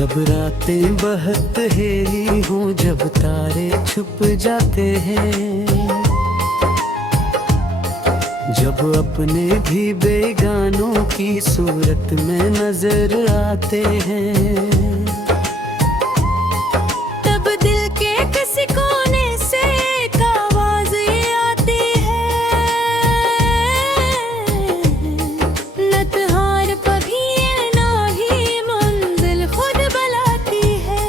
जब रातें बहत हेरी हों, जब तारे छुप जाते हैं, जब अपने भी बेगानों की सूरत में नजर आते हैं, तब दिल के किसी कोने से एक आवाज ये आती है, न त्हार कभी ये ना ही मंजिल खुद बुलाती है।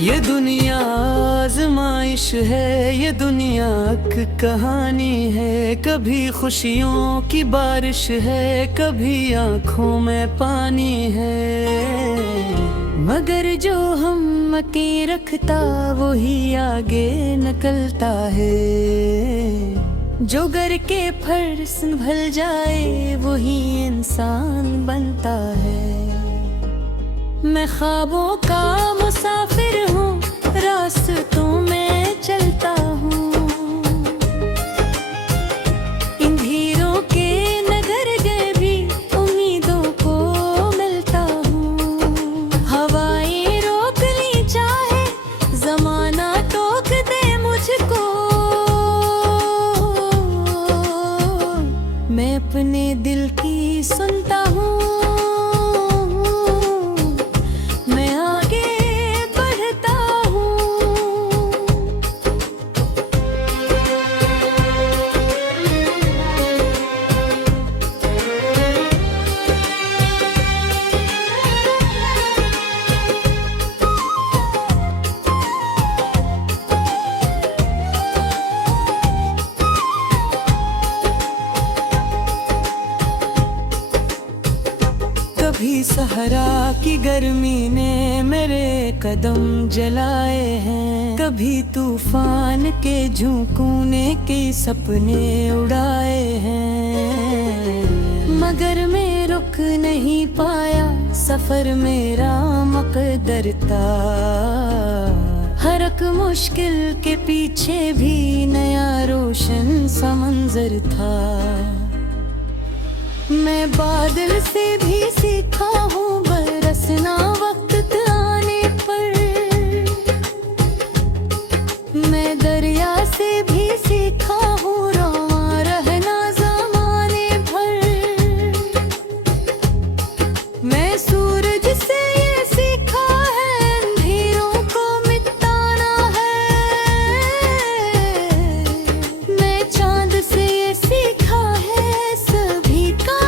ये दुनिया आज़माइश है, ये दुनिया की कहानी है, कभी खुशियों की बारिश है, कभी आँखों में पानी है, मगर जो हम की रखता वही आगे निकलता है, जो घर के फर्श संभल जाए वही इंसान बनता है। मैं ख्वाबों का मुसाफिर हूँ, रास्तों में चलता हूँ, इन धीरों के नगर गए भी उम्मीदों को मिलता हूँ। हवाएं रोक ली चाहे जमाना टोक दे मुझको, मैं अपने दिल की सुनता हूँ, कभी सहरा की गर्मी ने मेरे कदम जलाए हैं, कभी तूफान के झोंकोने के सपने उड़ाए हैं, मगर मैं रुक नहीं पाया, सफर मेरा मुक़द्दर था, हर एक मुश्किल के पीछे भी नया रोशन सा मंजर था। मैं बादल से भी सीखा हूँ बरसना वक्त आने पर, मैं दरिया से भी सीखा हूँ रवां रहना ज़माने भर, मैं सूरज से ये सीखा है अंधेरों को मिटाना है, मैं चांद से ये सीखा है सभी का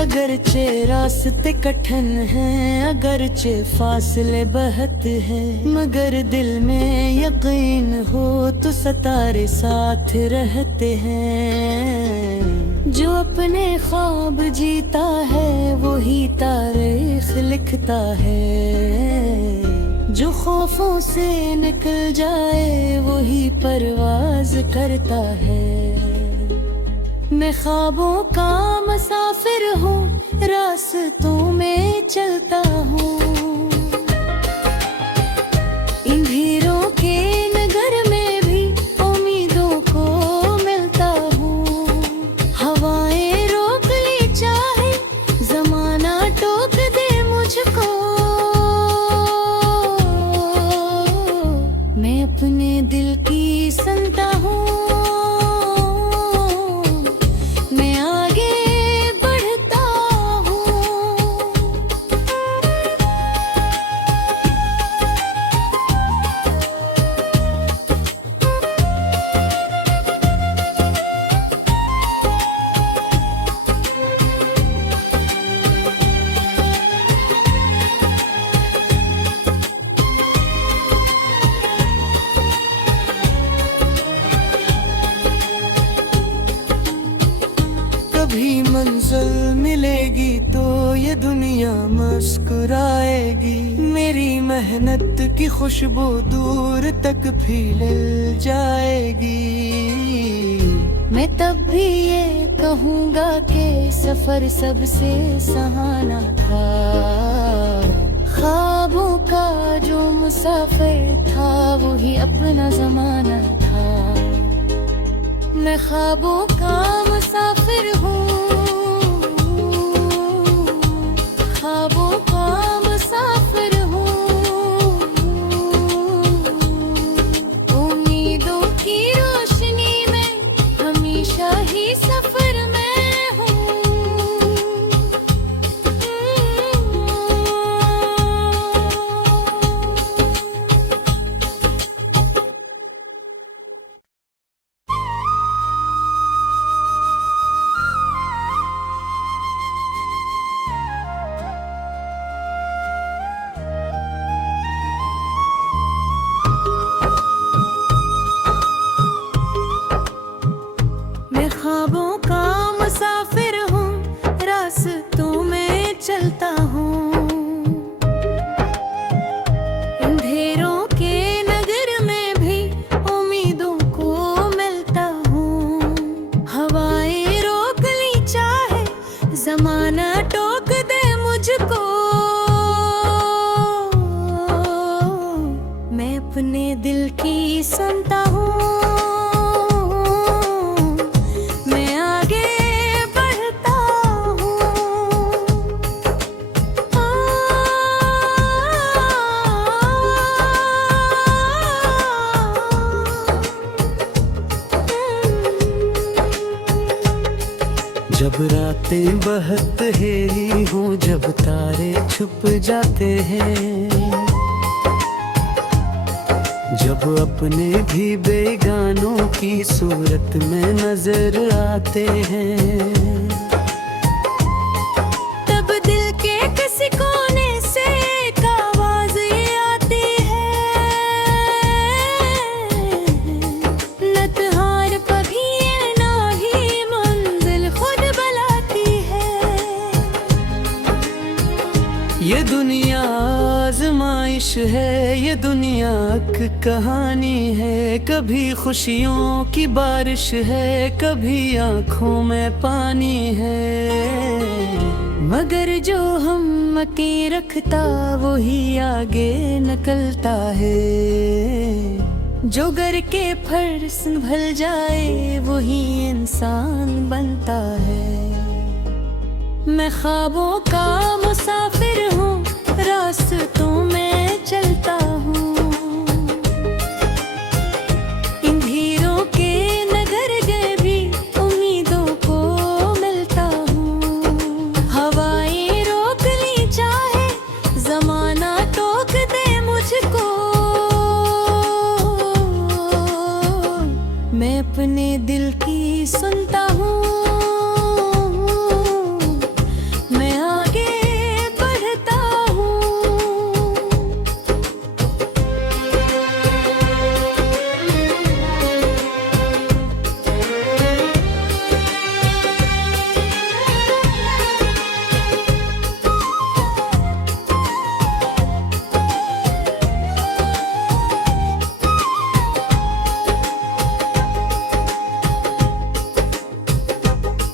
अगरचे रास्ते कठिन हैं, अगरचे फासले बहुत हैं, मगर दिल में यकीन हो तो सितारे साथ रहते हैं। जो अपने ख्वाब जीता है वही तारीख लिखता है, जो खौफों से निकल जाए वही परवाज करता है। मैं ख्वाबों का मुसाफिर हूँ, रास्तों में चलता हूँ, इन भीड़ों के नगर में भी उम्मीदों को मिलता हूँ। हवाएं रोक ली चाहे जमाना टोक दे मुझको, मैं अपने दिल की सुनता हूँ, कभी मंजिल मिलेगी तो ये दुनिया मुस्कुराएगी, मेरी मेहनत की खुशबू दूर तक फैल जाएगी। मैं तब भी ये कहूँगा कि सफर सबसे सहाना था, ख्वाबों का जो मुसाफिर था वही अपना जमाना था। मैं ख्वाबों का मुसाफिर हूँ, जब रातें बहुत हेरी हों, जब तारे छुप जाते हैं, जब अपने भी बेगानों की सूरत में नजर आते हैं, तब दिल के किसी कोने से एक आवाज ये आती है, नतहार पभी ये नाही मंजिल खुद बुलाती है। ये दुनिया आजमाइश है, ये दुनिया की कहानी है, कभी खुशियों की बारिश है, कभी आंखों में पानी है, मगर जो हम के रखता वही आगे निकलता है, जो घर के फर्श संभल जाए वही इंसान बनता है। मैं ख्वाबों का मुसाफिर हूँ, रास्तों में चलता हूँ, इन धीरों के नगर गए भी उम्मीदों को मिलता हूँ। हवाएं रोक ली चाहे जमाना टोक दे मुझको, मैं अपने दिल की सुनता हूँ, मैं आगे बढ़ता हूँ।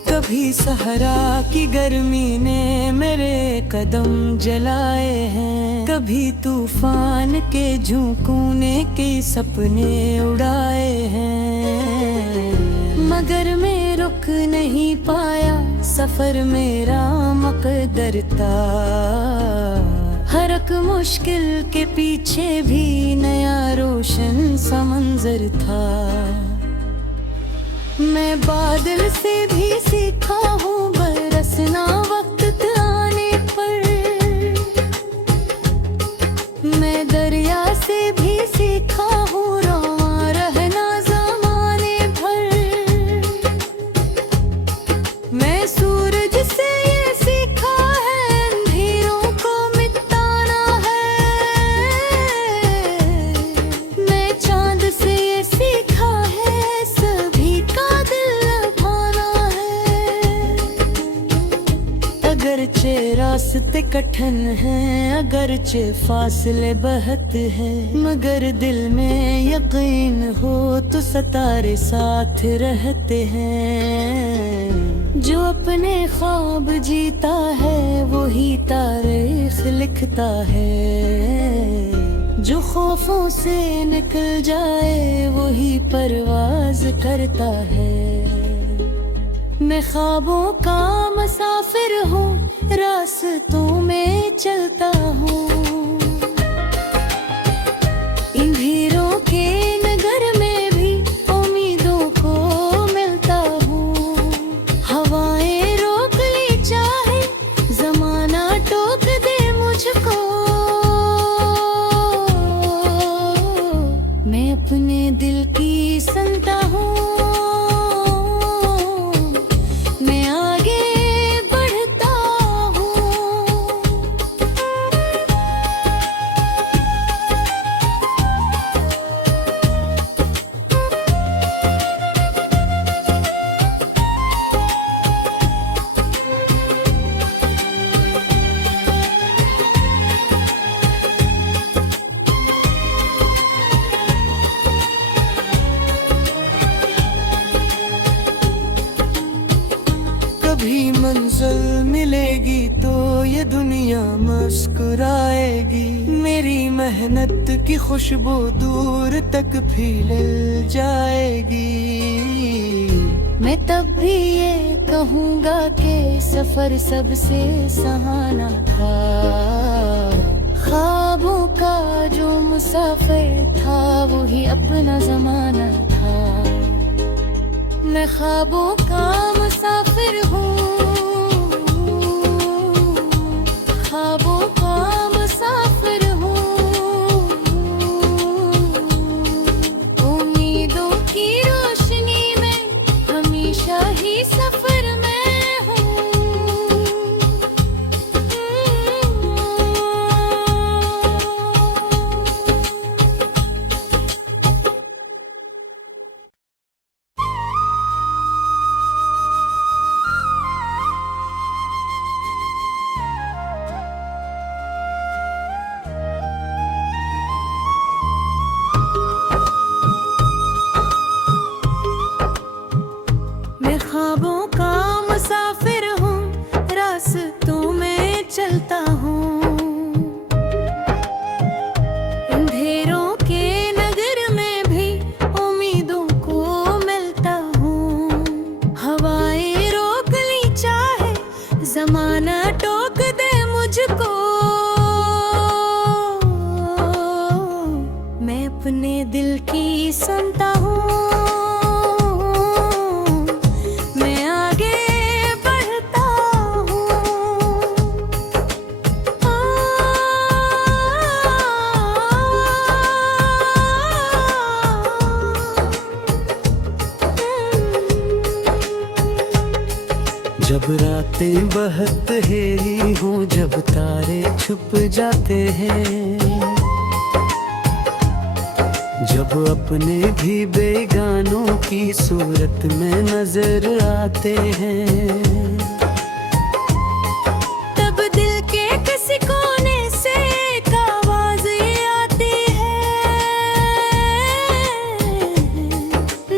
कभी सहरा की गर्मी ने मेरे कदम जलाए हैं, कभी तूफान के झोंकोने के सपने उड़ाए हैं, मगर मैं रुक नहीं पाया, सफर मेरा मुकद्दर था, हर एक मुश्किल के पीछे भी नया रोशन सा मंजर था। मैं बादल से भी सीखा हूँ बरसना वक्त आने पर, मैं दरिया से भी सीखा हूँ रवां रहना ज़माने भर, मैं सूरज से ये सीखा है अंधेरों को मिटाना है, मैं चांद से ये सीखा है सभी का दिल लुभाना है। अगरचे रास्ते कठिन हैं, अगरचे फासले बहुत हैं, मगर दिल में यकीन हो तो सितारे साथ रहते हैं। जो अपने ख्वाब जीता है वही तारीख लिखता है, जो खौफों से निकल जाए वही परवाज करता है। मैं ख्वाबों का मुसाफिर हूँ, रास्तों में चलता हूँ, इन भीड़ों के नगर में भी उम्मीदों को मिलता हूँ। हवाएं रोक ली चाहे जमाना टोक दे मुझको, मैं अपने दिल की सुनता हूँ, मैं आगे बढ़ता हूँ। कभी मंजिल मिलेगी तो ये दुनिया मुस्कुराएगी, मेरी मेहनत की खुशबू दूर तक फैल जाएगी। मैं तब भी ये कहूँगा कि सफर सबसे सहाना था, ख्वाबों का जो मुसाफिर था वही अपना जमाना था। मैं ख्वाबों का मुसाफिर हूँ, जब रातें बहत ही हों, जब तारे छुप जाते हैं, जब अपने भी बेगानों की सूरत में नजर आते हैं, तब दिल के किसी कोने से एक आवाज ये आती है,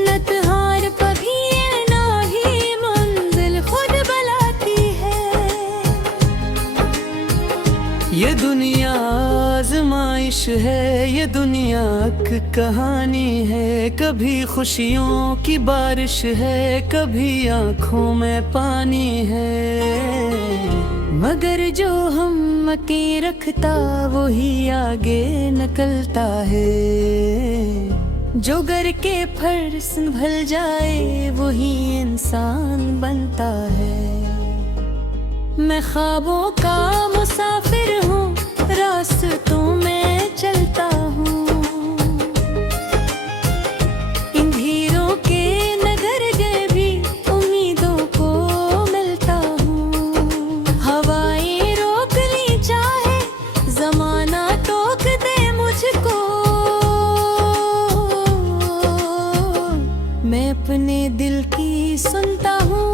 नतहार कभी ये ना ही मंजिल खुद बुलाती है। ये दुनिया आजमाइश है, ये दुनिया की कहानी है, कभी खुशियों की बारिश है, कभी आंखों में पानी है, मगर जो हम के रखता वही आगे निकलता है, जो घर के फर संभल जाए वही इंसान बनता है। मैं ख्वाबों का मुसाफिर हूँ, रास्तों में चलता हूँ, इन धीरों के नगर गए भी उम्मीदों को मिलता हूँ। हवाएं रोक ली चाहे जमाना टोक दे मुझको, मैं अपने दिल की सुनता हूँ,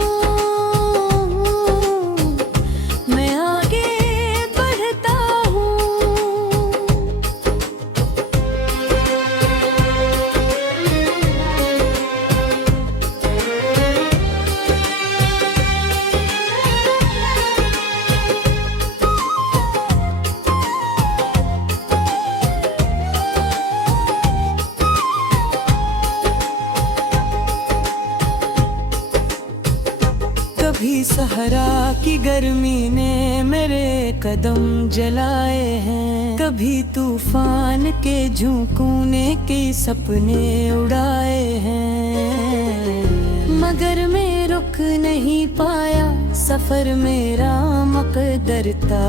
कभी सहरा की गर्मी ने मेरे कदम जलाए हैं, कभी तूफान के झोंकने के सपने उड़ाए हैं, मगर मैं रुक नहीं पाया, सफर मेरा मुकद्दर था,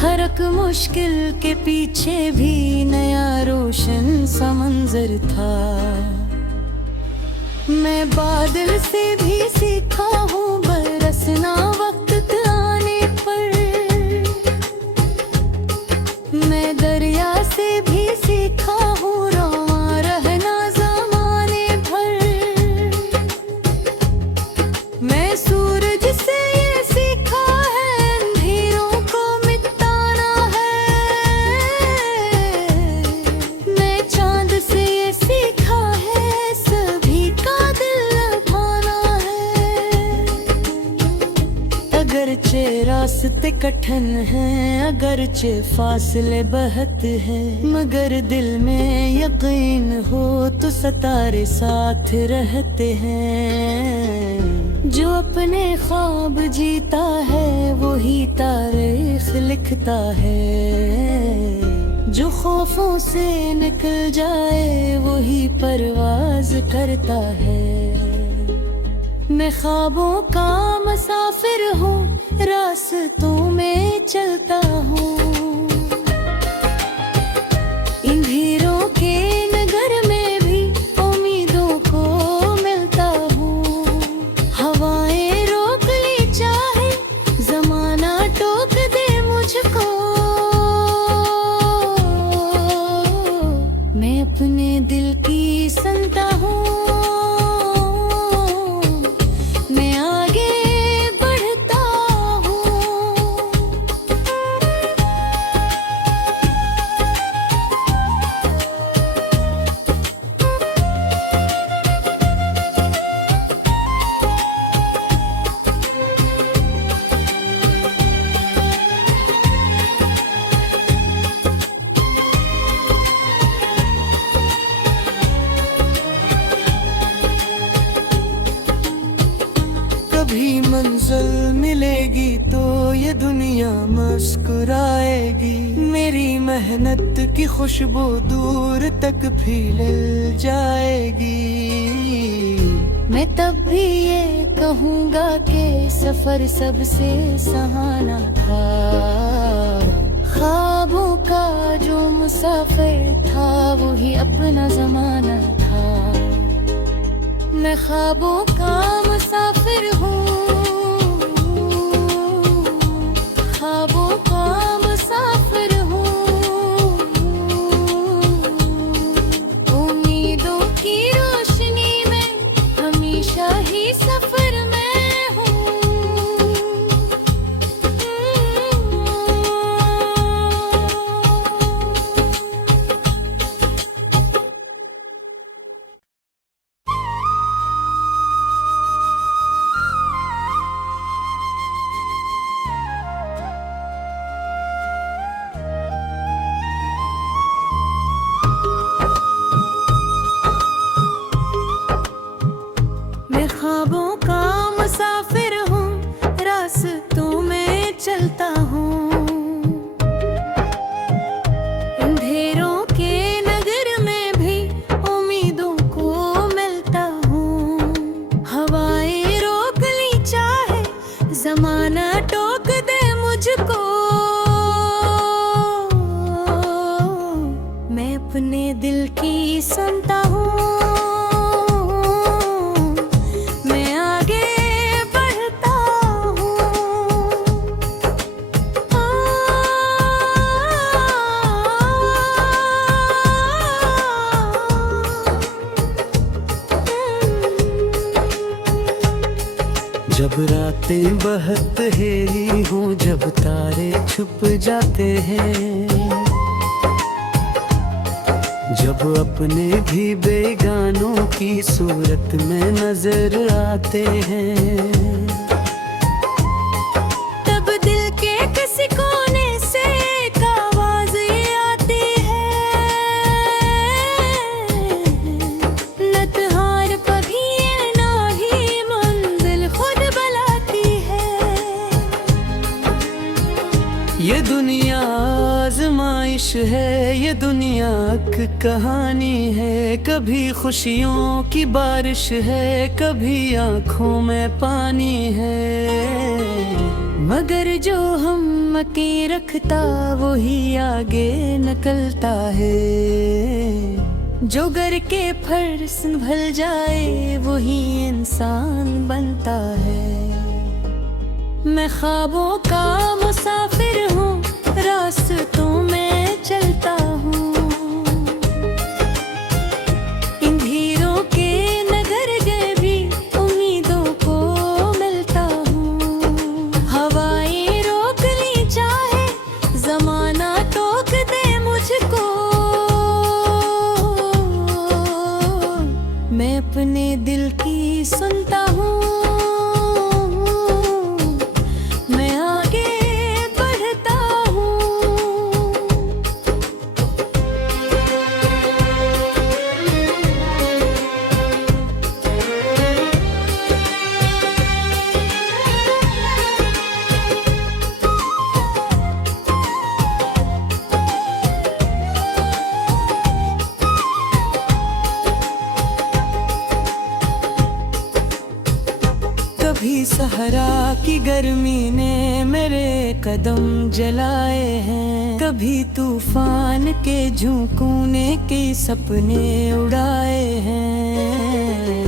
हर एक मुश्किल के पीछे भी नया रोशन सा मंजर था। मैं बादल से भी सीखा हूँ बरसना वक्त आने पर, मैं दरिया से भी सीखा हूँ रवां रहना ज़माने भर, मैं सूरज से ये सीखा है अंधेरों को मिटाना है, मैं चांद से ये सीखा है सभी का दिल लगाना है। अगरचे रास्ते कठिन हैं, अगरचे फासले बहुत हैं, मगर दिल में यकीन हो तो सितारे साथ रहते हैं, जो अपने ख्वाब जीता है वही तारीख लिखता है, जो खौफों से निकल जाए वही परवाज करता है। मैं ख्वाबों का मुसाफिर हूँ, रास्तों में चलता हूँ, इन हीरों के नगर में भी उम्मीदों को मिलता हूँ। हवाएं रोक ली चाहे जमाना टोक दे मुझको, मैं अपने दिल की सुनता हूँ, मैं आगे बढ़ता हूँ। कभी मंजिल मिलेगी तो ये दुनिया मुस्कुराएगी, मेरी मेहनत की खुशबू दूर तक फैल जाएगी। मैं तब भी ये कहूँगा कि सफर सबसे सहाना था, ख्वाबों का जो मुसाफिर था वही अपना जमाना था। मैं ख्वाबों का मुसाफिर हूँ, जब रातें बहुत अंधेरी हों, जब तारे छुप जाते हैं, जब अपने भी बेगानों की सूरत में नजर आते हैं, तब दिल के किसी कोने से एक आवाज ये आती है, न त्योहार कभी ये ना ही मंजिल खुद बुलाती है। ये दुनिया आजमाइश है, ये दुनिया की कहानी है, कभी खुशियों की बारिश है, कभी आंखों में पानी है, मगर जो हम की रखता वही आगे निकलता है, जो घर के फर्श संभल जाए वही इंसान बनता है। मैं ख्वाबों का मुसाफिर हूँ, रास्तों में चलता हूँ, इन धीरों के नगर गए भी उम्मीदों को मिलता हूँ। हवाएं रोक ली चाहे जमाना टोक दे मुझको, मैं अपने दिल की सुनता हूँ, कभी सहरा की गर्मी ने मेरे कदम जलाए हैं, कभी तूफान के झोंकोने के सपने उड़ाए हैं,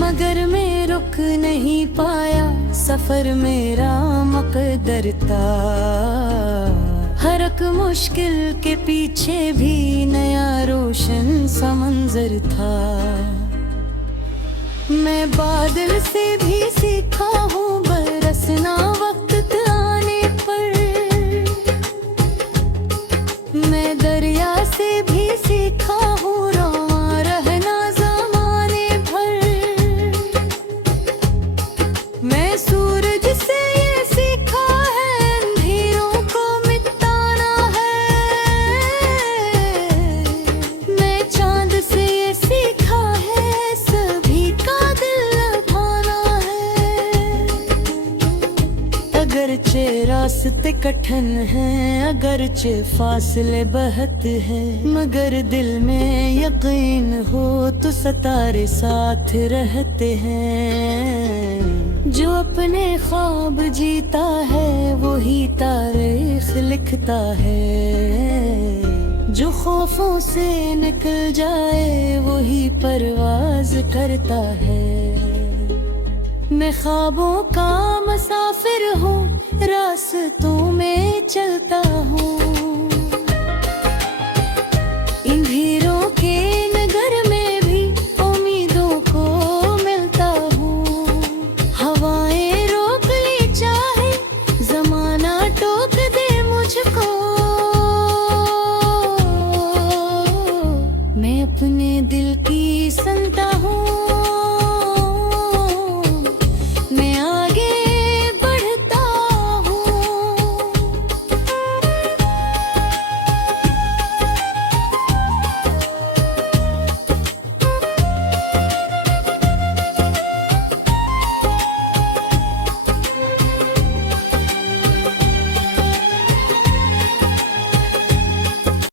मगर मैं रुक नहीं पाया, सफर मेरा मुकद्दर था, हर एक मुश्किल के पीछे भी नया रोशन सा मंजर था। मैं बादल से भी सीखा हूँ बरसना वक्त आने पर, मैं दरिया से भी सीखा हूँ रवां रहना ज़माने भर, मैं सूरज से ये सीखा है अंधेरों को मिटाना है, मैं चांद से ये सीखा है सभी का अगरचे रास्ते कठिन हैं, अगरचे फासले बहुत हैं, मगर दिल में यकीन हो तो सितारे साथ रहते हैं, जो अपने ख्वाब जीता है वही तारीख लिखता है, जो खौफों से निकल जाए वही परवाज करता है। मैं ख्वाबों का मुसाफिर हूँ, रास्तों में चलता हूँ, इन भीड़ों के नगर में भी उम्मीदों को मिलता हूँ। हवाएं रोक ली चाहे जमाना टोक दे मुझको, मैं अपने दिल की सुनता हूँ।